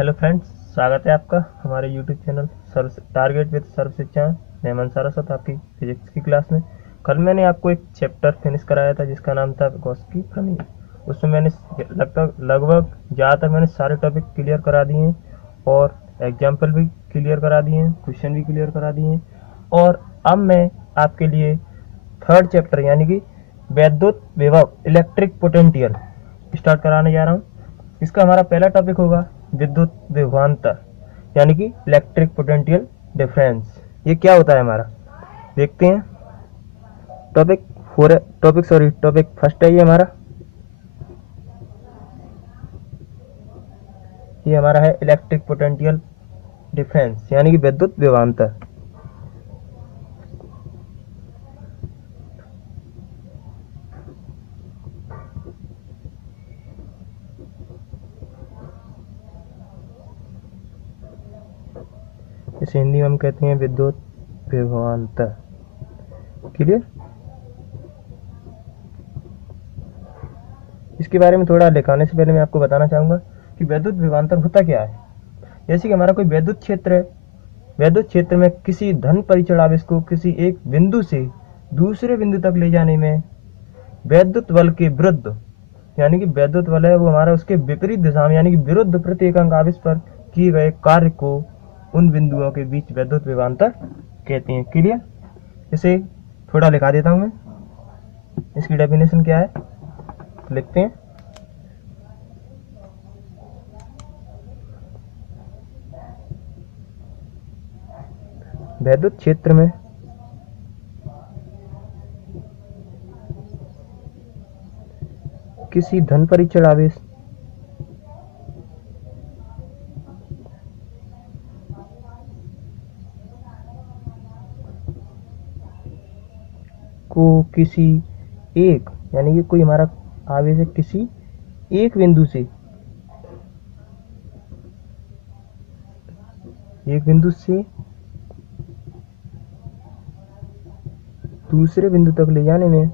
Hello friends, स्वागत है आपका हमारे YouTube channel Sarv target with Sarv Shiksha. मैं हेमंत सारस्वत आपकी फिजिक्स की क्लास में। कल मैंने आपको एक चैप्टर फिनिश कराया था जिसका नाम था गॉस की प्रमेय। उसमें मैंने लगभग ज़्यादातर मैंने सारे टॉपिक क्लियर करा दिए हैं और एग्जाम्पल भी क्लियर करा दिए हैं, क्वेश्चन भी क्लियर करा दिए हैं। और अब मैं आपके लिए थर्ड चैप्टर यानी कि वैद्युत विभव इलेक्ट्रिक पोटेंशियल स्टार्ट कराने जा रहा हूँ। इसका हमारा पहला टॉपिक होगा विद्युत विभवांतर यानी कि इलेक्ट्रिक पोटेंशियल डिफरेंस। ये क्या होता है हमारा, देखते हैं। टॉपिक फर्स्ट है ये हमारा। ये हमारा है इलेक्ट्रिक पोटेंशियल डिफरेंस यानी कि विद्युत विभवांतर। इसे हिंदी में हम कहते हैं विद्युत विभवांतर। क्लियर। इसके बारे में थोड़ा दिखाने से पहले मैं आपको बताना चाहूँगा कि विद्युत विभवांतर होता क्या है। जैसे कि हमारा कोई विद्युत क्षेत्र है, विद्युत क्षेत्र में किसी धन परिचल आवेश को किसी एक बिंदु से दूसरे बिंदु तक ले जाने में वैद्युत बल के विरुद्ध यानी कि वैद्युत बल है वो हमारा उसके विपरीत दिशा में यानी कि विरुद्ध प्रति एकांक आवेश पर किए गए कार्य को उन बिंदुओं के बीच वैद्युत विभवांतर कहते हैं। क्लियर। इसे थोड़ा लिखा देता हूं मैं। इसकी डेफिनेशन क्या है लिखते हैं। वैद्युत क्षेत्र में किसी धन परिचल आवेश को किसी एक यानी कि कोई हमारा आवेश है किसी एक बिंदु से दूसरे बिंदु तक ले जाने में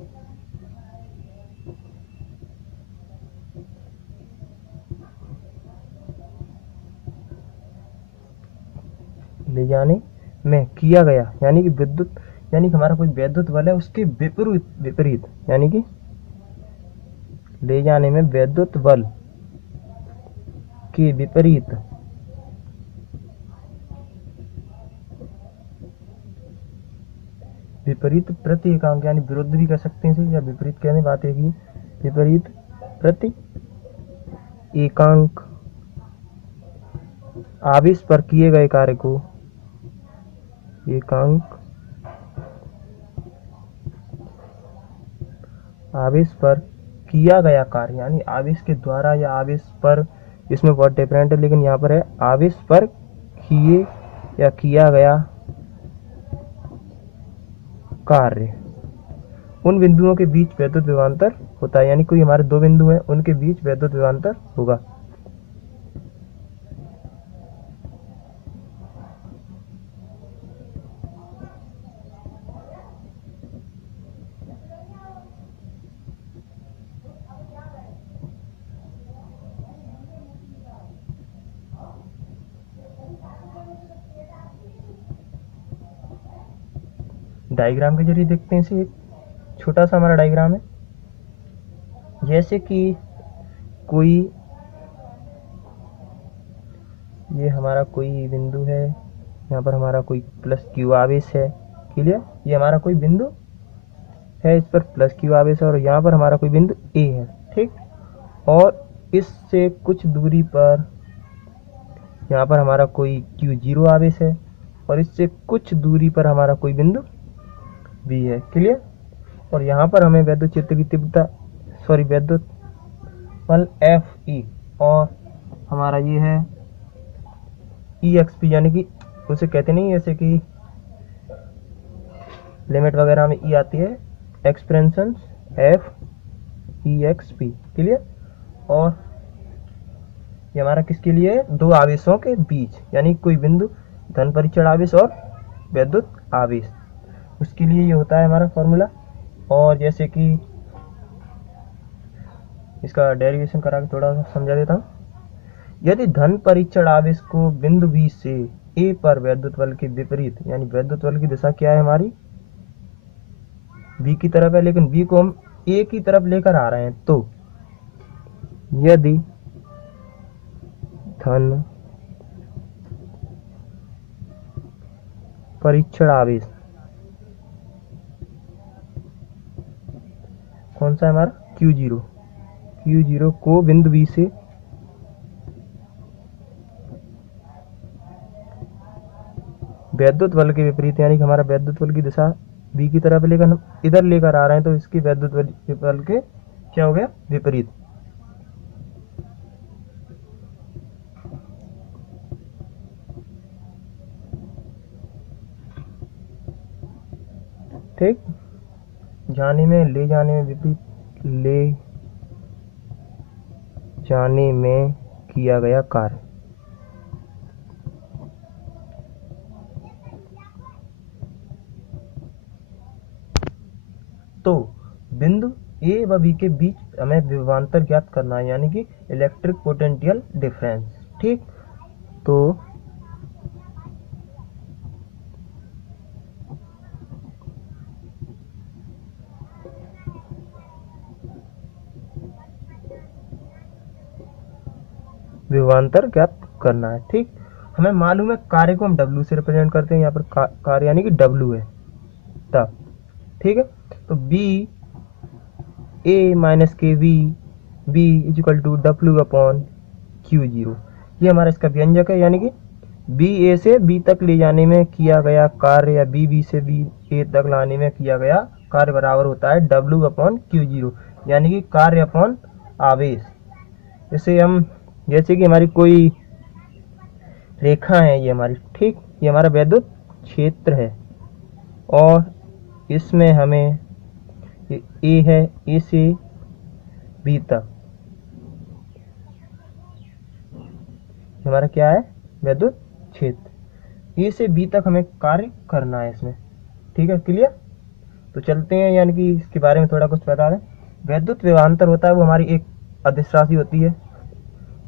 किया गया यानी कि विद्युत यानी कि हमारा कोई वैद्युत बल है उसके विपरीत यानी कि ले जाने में वैद्युत बल के विपरीत प्रति एकांक यानी विरुद्ध भी कह सकते हैं इसे या विपरीत कहने बात एक ही। विपरीत प्रति एकांक आवेश पर किए गए कार्य को आवेश पर किया गया कार्य यानी आवेश के द्वारा या आवेश पर, इसमें बहुत डिफरेंट है लेकिन यहाँ पर है आवेश पर किए या किया गया कार्य उन बिंदुओं के बीच वैद्युत विभवांतर होता है। यानी कोई हमारे दो बिंदु हैं उनके बीच वैद्युत विभवांतर होगा। डायग्राम के जरिए देखते हैं इसे। एक छोटा सा हमारा डायग्राम है। जैसे कि कोई ये हमारा कोई बिंदु है, यहाँ पर हमारा कोई प्लस क्यू आवेश है। क्लियर। ये हमारा कोई बिंदु है, इस पर प्लस क्यू आवेश है और यहाँ पर हमारा कोई बिंदु ए है। ठीक। और इससे कुछ दूरी पर यहाँ पर हमारा कोई क्यू जीरो आवेश है और इससे कुछ दूरी पर हमारा कोई बिंदु बी है। क्लियर। और यहाँ पर हमें वैद्युत क्षेत्र की तीव्रता वैद्युत बल एफ ई और हमारा ये है ई एक्स पी यानी कि उसे कहते नहीं जैसे कि लिमिट वगैरह में ई आती है expression F E x P. Clear. और ये हमारा किसके लिए है, दो आवेशों के बीच यानी कोई बिंदु धन परिचल आवेश और वैद्युत आवेश, उसके लिए ये होता है हमारा फॉर्मूला। और जैसे कि इसका डेरिवेशन करा के थोड़ा सा समझा देता हूँ। यदि धन परीक्षण आवेश को बिंदु बी से ए पर वैद्युत बल के विपरीत, यानी वैद्युत बल की दिशा क्या है हमारी बी की तरफ है, लेकिन बी को हम ए की तरफ लेकर आ रहे हैं, तो यदि धन परीक्षण आवेश कौन सा है हमारा Q0 को बिंदु बी से वैद्युत बल के विपरीत, यानी कि हमारा वैद्युत बल की दिशा बी की तरफ लेकर हम इधर लेकर आ रहे हैं, तो इसकी वैद्युत बल के क्या हो गया विपरीत। ठीक, जाने में ले जाने में विपरीत, ले जाने में किया गया कार्य। तो बिंदु ए व बी के बीच हमें विभवांतर ज्ञात करना है, यानी कि इलेक्ट्रिक पोटेंशियल डिफरेंस। ठीक, तो विभवांतर ज्ञात करना है। ठीक, हमें मालूम है कार्य को हम W से रिप्रेजेंट करते हैं, यहाँ पर कार्य यानी कि W है तब। ठीक है, तो B A माइनस के B इजिकल टू W/Q0, ये हमारा इसका व्यंजक है, यानी कि B A से B तक ले जाने में किया गया कार्य या B से B A तक लाने में किया गया कार्य बराबर होता है W/Q0, यानी कि कार्य अपॉन आवेश। जैसे हम जैसे कि हमारी कोई रेखा है ये हमारी, ठीक, ये हमारा वैद्युत क्षेत्र है और इसमें हमें ये ए है, ए से बी तक हमारा क्या है वैद्युत क्षेत्र, ए से बी तक हमें कार्य करना है इसमें। ठीक है, क्लियर। तो चलते हैं, यानी कि इसके बारे में थोड़ा कुछ बता दें। वैद्युत विभवांतर होता है वो हमारी एक अदिश राशि होती है,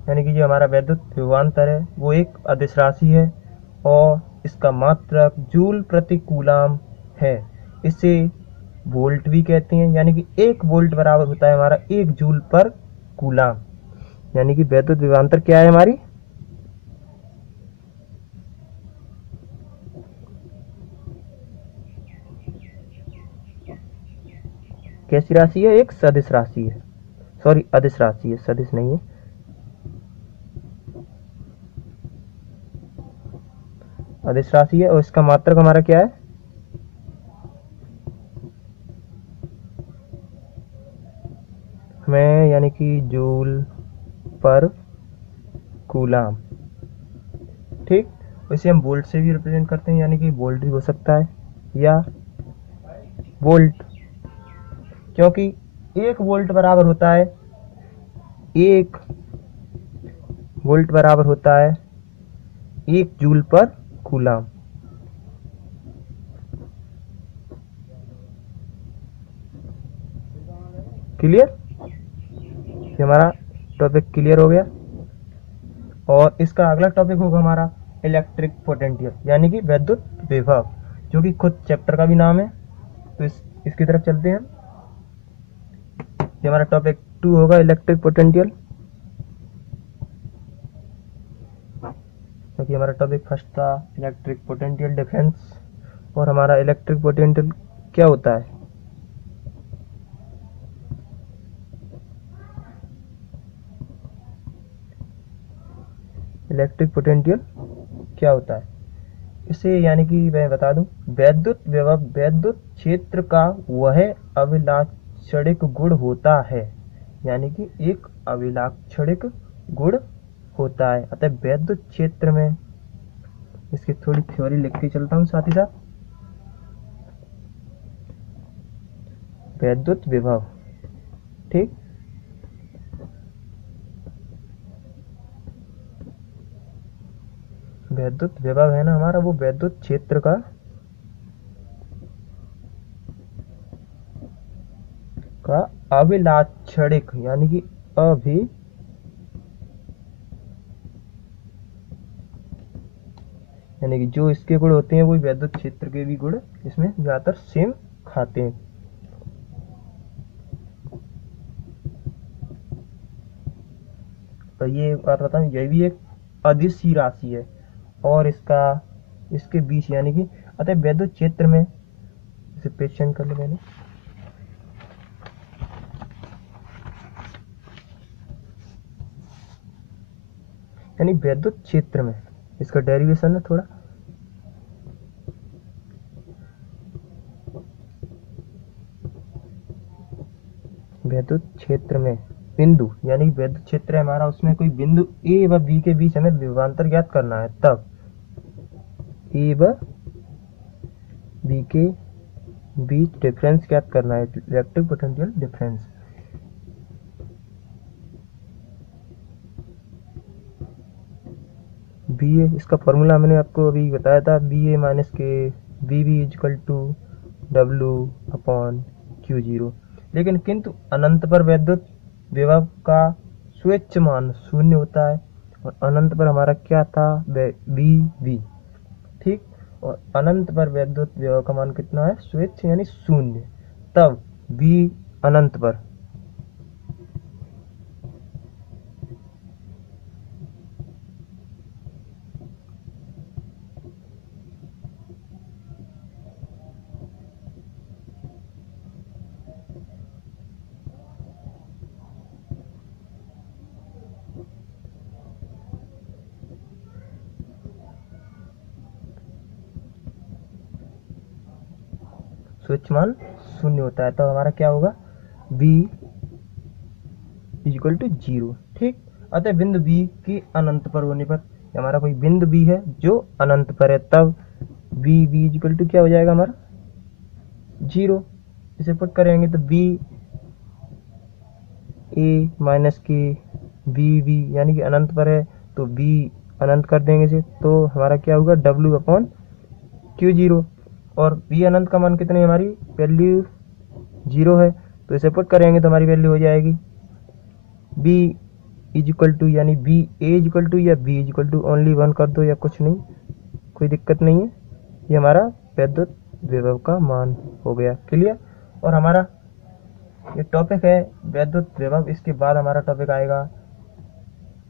यानी कि जो हमारा वैद्युत विभवांतर है वो एक अदिश राशि है और इसका मात्रक जूल प्रति कूलाम है। इसे वोल्ट भी कहते हैं, यानी कि 1 वोल्ट बराबर होता है हमारा 1 जूल पर कूलाम, यानी कि वैद्युत विभवांतर क्या है हमारी कैसी राशि है, एक सदिश राशि है, सॉरी अदिश राशि है, सदिश नहीं है, अदिश राशि है और इसका मात्रक हमारा क्या है हमें, यानी कि जूल पर कूलाम। ठीक, इसे हम वोल्ट से भी रिप्रेजेंट करते हैं, यानी कि वोल्ट भी हो सकता है या वोल्ट, क्योंकि 1 वोल्ट बराबर होता है 1 वोल्ट बराबर होता है 1 जूल पर कूलाम। क्लियर, ये हमारा टॉपिक क्लियर हो गया और इसका अगला टॉपिक होगा हमारा इलेक्ट्रिक पोटेंशियल, यानी कि वैद्युत विभव, जो कि खुद चैप्टर का भी नाम है। तो इसकी तरफ चलते हैं। ये हमारा टॉपिक 2 होगा इलेक्ट्रिक पोटेंशियल, क्योंकि हमारा टॉपिक फर्स्ट था इलेक्ट्रिक पोटेंशियल डिफरेंस, और हमारा इलेक्ट्रिक पोटेंशियल क्या होता है इलेक्ट्रिक पोटेंशियल क्या होता है इसे, यानी कि मैं बता दूं, वैद्युत विभव वैद्युत क्षेत्र का वह अभिलाक्षणिक गुण होता है, यानी कि एक अभिलाक्षणिक गुण होता है। अतः वैद्युत क्षेत्र में, इसकी थोड़ी थ्योरी लिख के चलता हूँ साथ ही साथ। वैद्युत विभव, ठीक, वैद्युत विभव है ना हमारा, वो वैद्युत क्षेत्र का अभिलाक्षणिक, यानी कि यानी कि जो इसके गुण होते हैं वो वैद्युत क्षेत्र के भी गुण इसमें ज़्यादातर सेम खाते हैं। तो ये बात बताऊँ, यह भी एक अदिश ही राशि है और इसके बीच यानी कि अतः वैद्युत क्षेत्र में इसे पेश कर लो मैंने। यानी वैद्युत क्षेत्र में इसका डेरिवेशन है थोड़ा, वैद्युत क्षेत्र में बिंदु यानी वैद्युत क्षेत्र है हमारा, उसमें कोई बिंदु ए व बी के बीच हमें विभवांतर ज्ञात करना है, तब ए व बी के बीच डिफरेंस ज्ञात करना है, electric potential difference. B A, इसका फॉर्मूला मैंने आपको अभी बताया था, बी ए माइनस के B B equal to W upon Q zero. लेकिन किंतु अनंत पर वैद्युत विभव का स्वेच्छ मान शून्य होता है और अनंत पर हमारा क्या था, बी वी, ठीक। और अनंत पर वैद्युत विभव का मान कितना है, स्वेच्छ यानी शून्य, तब बी अनंत पर स्विच मान शून्य होता है, तो हमारा क्या होगा, b इक्वल टू जीरो, ठीक। अतः बिंदु b की अनंत पर होने पर, हमारा कोई बिंदु b है जो अनंत पर है, तब b इक्वल टू क्या हो जाएगा हमारा, जीरो। इसे पुट करेंगे तो b a माइनस के b यानी कि अनंत पर है तो b अनंत कर देंगे इसे, तो हमारा क्या होगा, w अपॉन क्यू जीरो। और b अनंत का मान कितनी, हमारी वैल्यू जीरो है, तो इसे पुट करेंगे तो हमारी वैल्यू हो जाएगी b इज इक्वल टू, यानी b a is equal to या b is equal to only one कर दो या कुछ नहीं, कोई दिक्कत नहीं है। ये हमारा वैद्युत विभव का मान हो गया, क्लियर। और हमारा ये टॉपिक है वैद्युत विभव, इसके बाद हमारा टॉपिक आएगा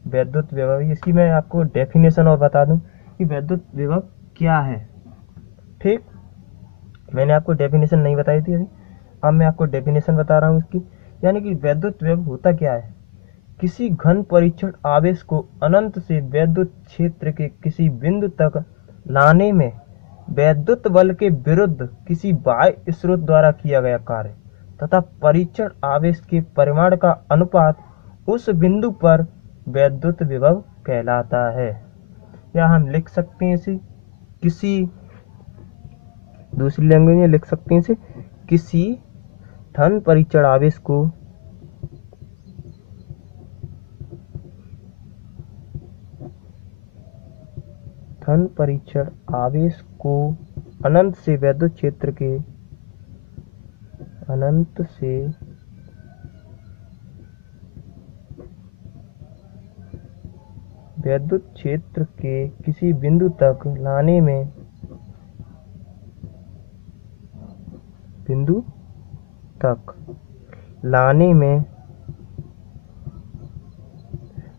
वैद्युत विभव। इसकी मैं आपको डेफिनेशन और बता दूं कि वैद्युत विभव क्या है, ठीक। मैंने आपको डेफिनेशन नहीं बताई थी अभी, अब मैं आपको डेफिनेशन बता रहा हूँ इसकी। यानी कि वैद्युत विभव होता क्या है, किसी घन परीक्षण आवेश को अनंत से वैद्युत क्षेत्र के किसी बिंदु तक लाने में वैद्युत बल के विरुद्ध किसी बाह्य स्रोत द्वारा किया गया कार्य तथा परीक्षण आवेश के परिमाण का अनुपात उस बिंदु पर वैद्युत विभव कहलाता है। या हम लिख सकते हैं इसे किसी दूसरी लैंग्वेज में लिख सकते हैं इसे, किसी धन परीक्षण आवेश को धन परीक्षण आवेश को अनंत से वैद्युत क्षेत्र के अनंत से वैद्युत क्षेत्र के किसी बिंदु तक लाने में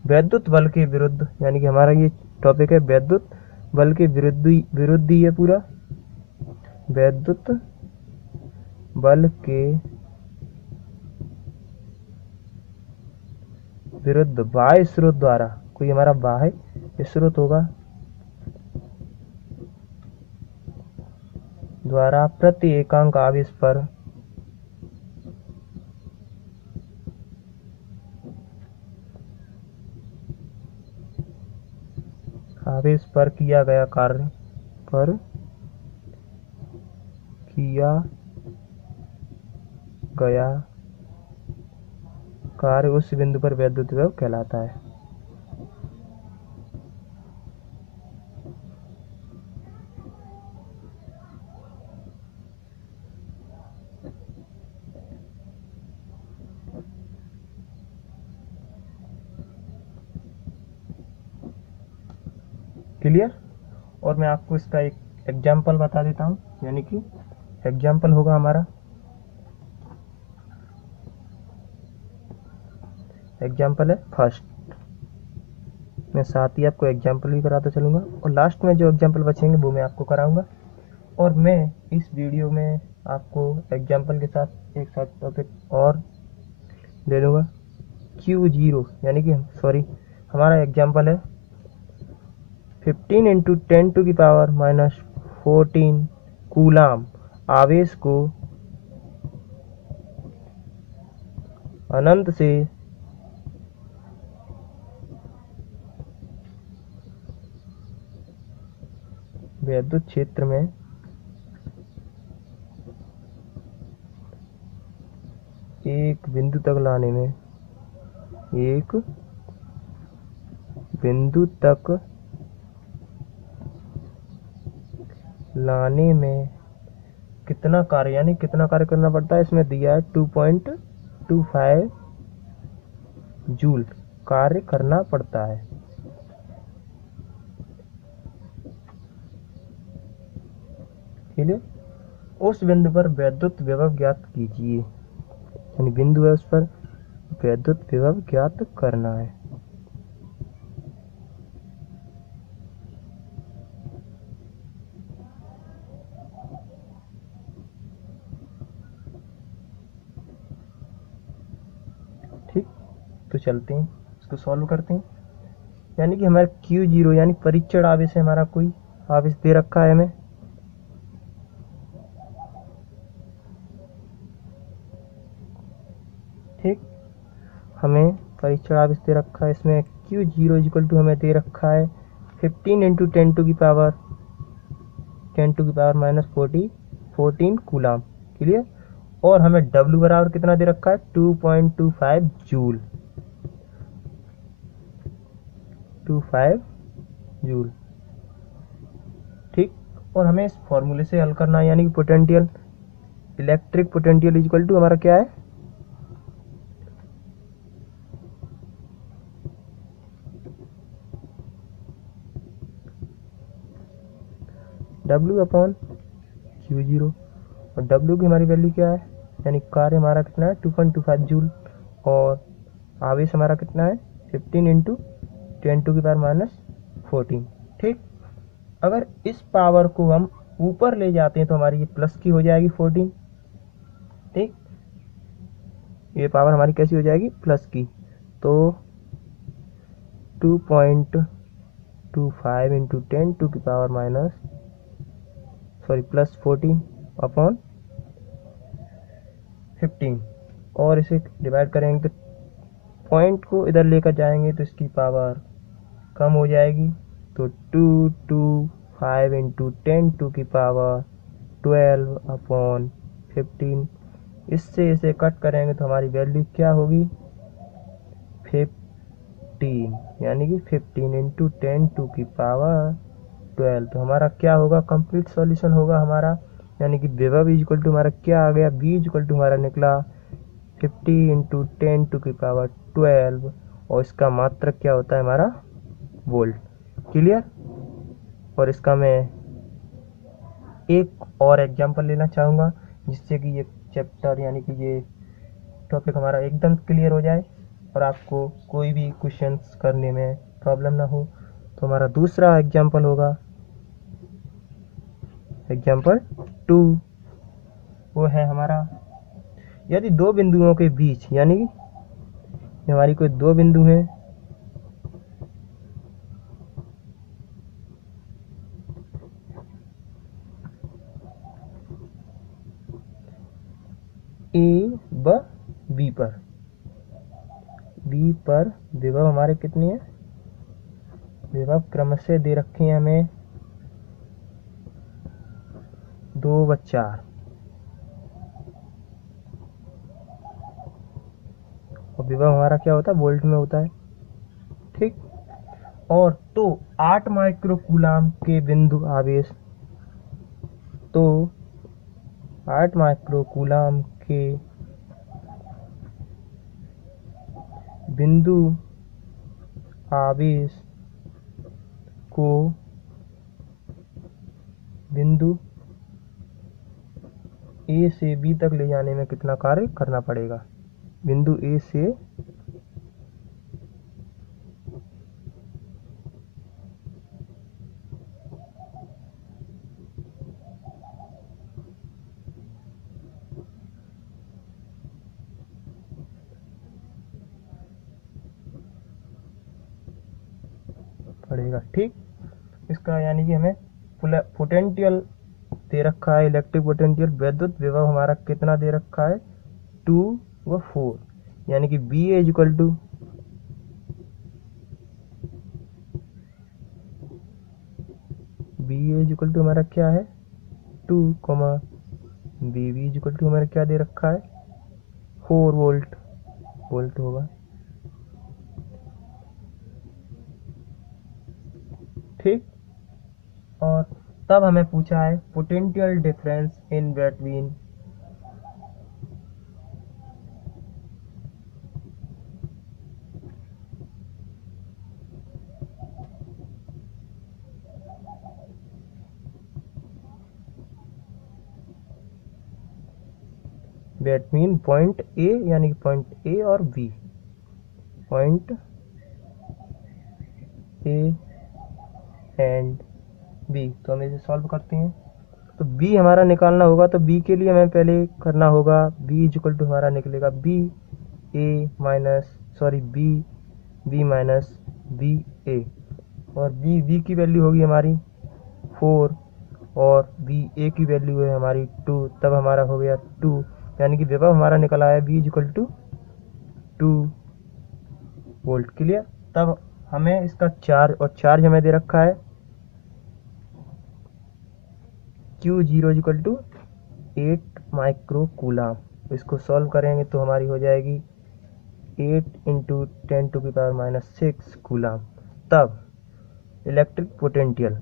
वैद्युत बल के विरुद्ध, यानी कि हमारा ये टॉपिक है वैद्युत बल के विरुद्ध ही है पूरा, वैद्युत बल के विरुद्ध बाह्य स्रोत द्वारा, कोई हमारा बाह्य स्रोत होगा, द्वारा प्रति एकांक आवेश पर किया गया कार्य उस बिंदु पर वैद्युत विभव कहलाता है। क्लियर। और मैं आपको इसका एक एग्जाम्पल बता देता हूँ, यानी कि एग्जाम्पल होगा हमारा, एग्जाम्पल है फर्स्ट। मैं साथ ही आपको एग्जाम्पल भी कराता चलूँगा और लास्ट में जो एग्जाम्पल बचेंगे वो मैं आपको कराऊँगा। और मैं इस वीडियो में आपको एग्जाम्पल के साथ एक साथ टॉपिक और ले लूँगा, Q0 यानी कि सॉरी, हमारा एग्जाम्पल है 15 × 10⁻⁻14 कूलाम आवेश को अनंत से विद्युत क्षेत्र में एक बिंदु तक लाने में कितना कार्य, यानी कितना कार्य करना पड़ता है, इसमें दिया है 2.25 जूल कार्य करना पड़ता है। ठीक है, उस बिंदु पर विद्युत विभव ज्ञात कीजिए, यानी बिंदु है उस पर विद्युत विभव ज्ञात करना है। ठीक, तो चलते हैं इसको सॉल्व करते हैं। यानी कि हमारा Q0 यानी परीक्षण आवेश है, हमारा कोई आवेश दे रखा है हमें, ठीक, हमें परीक्षण आवेश दे रखा है। इसमें Q0 इक्वल टू हमें दे रखा है 15 × 10⁻⁻14 कूलाम, क्लियर। और हमें W बराबर कितना दे रखा है, 2.25 जूल, 25 जूल, ठीक। और हमें इस फॉर्मूले से हल करना है, यानी कि potential, electric potential equal to हमारा क्या है, W/Q0। और W की हमारी वैल्यू क्या है, यानी कार्य हमारा कितना है 2.25 जूल, और आवेश हमारा कितना है 15 × 10⁻⁻14, ठीक। अगर इस पावर को हम ऊपर ले जाते हैं तो हमारी ये प्लस की हो जाएगी 14, ठीक, ये पावर हमारी कैसी हो जाएगी, प्लस की। तो 2.25 × 10⁻⁻, सॉरी प्लस 14/15, और इसे डिवाइड करेंगे तो पॉइंट को इधर लेकर जाएंगे तो इसकी पावर कम हो जाएगी। तो 225 × 10⁻12/15, इससे इसे कट करेंगे तो हमारी वैल्यू क्या होगी, 15, यानी कि 15 × 10⁻12। तो हमारा क्या होगा, कंप्लीट सॉल्यूशन होगा हमारा, यानी कि विभव इक्वल टू हमारा क्या आ गया, V इक्वल टू हमारा निकला 50 × 10⁻12, और इसका मात्रक क्या होता है हमारा, वोल्ट, क्लियर। और इसका मैं एक और एग्जांपल लेना चाहूँगा, जिससे कि ये चैप्टर यानी कि ये टॉपिक हमारा एकदम क्लियर हो जाए और आपको कोई भी क्वेश्चंस करने में प्रॉब्लम ना हो। तो हमारा दूसरा एग्जांपल होगा एग्जांपल 2, वो है हमारा, यदि दो बिंदुओं के बीच, यानी कि हमारी कोई दो बिंदु हैं, A व B पर विभव हमारे कितनी है, विभव क्रमशः दे रखे हैं हमें 2/4, और विभव हमारा क्या होता है, वोल्ट में होता है, ठीक। और तो 8 माइक्रो कूलाम के बिंदु आवेश, तो 8 माइक्रो कूलाम के बिंदु आवेश को बिंदु ए से बी तक ले जाने में कितना कार्य करना पड़ेगा। बिंदु ए से पड़ेगा। ठीक, इसका यानी कि हमें पोटेंशियल दे रखा है, इलेक्ट्रिक पोटेंशियल, विद्युत विभव हमारा कितना दे रखा है 2 व 4, यानी कि बी ए इक्वल टू हमारा क्या है 2, बी बी इक्वल टू हमारा क्या दे रखा है 4 वोल्ट होगा। ठीक, और तब हमें पूछा है potential difference in between point A, यानी कि पॉइंट ए और B, point A and B. तो हम इसे सॉल्व करते हैं। तो बी हमारा निकालना होगा, तो बी के लिए हमें पहले करना होगा बी इक्वल टू हमारा निकलेगा B A minus B minus B ए, और बी की वैल्यू होगी हमारी 4 और बी ए की वैल्यू है हमारी 2, तब हमारा हो गया 2, यानी कि विभव हमारा निकल आया B equal to 2 volt. Clear. तब हमें इसका चार्ज हमें दे रखा है Q0 equal to 8 micro coulomb. इसको सॉल्व करेंगे तो हमारी हो जाएगी 8 इंटू 10⁻⁻6 कूलम। तब electric potential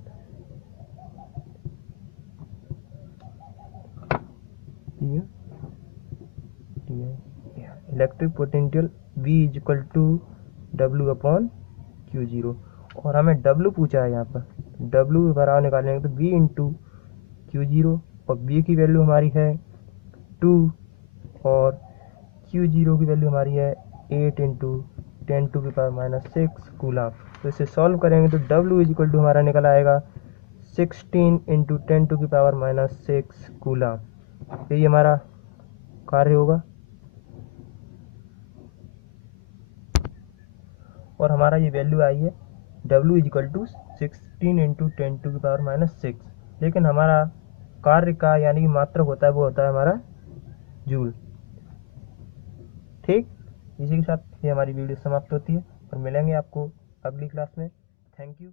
V equal to W/Q0, और हमें W पूछा है यहाँ पर, W बराबर निकालेंगे तो V इंटू Q0, और V की वैल्यू हमारी है 2 और Q0 की वैल्यू हमारी है 8 इंटू 10⁻⁻6 कूलम। तो इसे सॉल्व करेंगे तो W इक्वल टू हमारा निकल आएगा 16 इंटू 10⁻⁻6 कूलम। यही हमारा कार्य होगा, और हमारा ये वैल्यू आई है W इक्वल टू 16 इंटू 10⁻⁻6, लेकिन हमारा कार्य का यानी कि मात्रक होता है वो होता है हमारा जूल। ठीक, इसी के साथ ये हमारी वीडियो समाप्त होती है, और मिलेंगे आपको अगली क्लास में। Thank you.